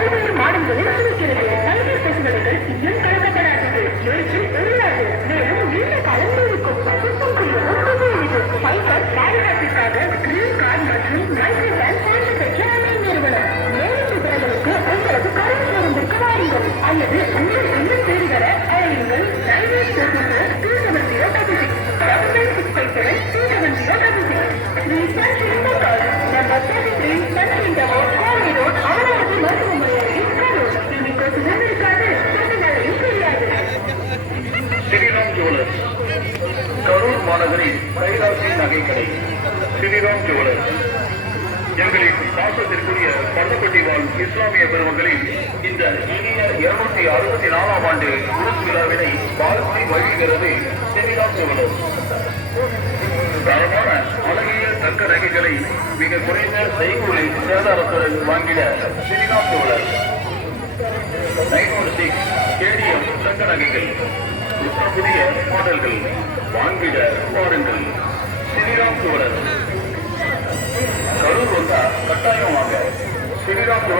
பல்வேறு மாடல்களில் கிடைக்கிறது. பல்வேறு பசுகளுக்கு இன்னும் கலக்கப்படாதது, எழுச்சில் உள்ளாது, மேலும் நீண்ட காலம் இருக்கும். சுத்தம் செய்யவும் உதவுகிறது. பைக்கர் பாதுகாப்பிற்காக கிரீன் கார்டு மற்றும் மைக்ரோவேன் சான்று பெற்ற அணை நிறுவனம். மேலும் விவரங்களுக்கு உங்களுக்கு கடன் பேருந்திற்கு வாருங்கள் அல்லது உங்கள் இன்னும் பேரு வர அழையுங்கள். 9827 கரூர் மாநகரில் கைலாசி நகைக்கடை ஸ்ரீராம் ஜுவல்லர். எங்களின் பாசத்திற்குரிய பள்ளப்பட்டி வாழ் இஸ்லாமிய பெருமக்களில் இந்த இனிய 264ஆம் ஆண்டு உருஸ் விழாவினை வாழ்த்தி வழிகிறது ஸ்ரீராம் ஜுவல்லர். தரமான அழகிய தங்க நகைகளை மிக குறைந்த செய்கூலில் சேதாரத்துடன் வாங்கிட ஸ்ரீராம் ஜுவல்லர். 916 கேடிஎம் தங்க நகைகள் புதிய மாடல்கள் வாங்கிட பாருங்கள் ஸ்ரீராம் ஜுவல்லர். கரூர் வந்தா கட்டாயம் வாங்க ஸ்ரீராம் ஜுவல்லர்.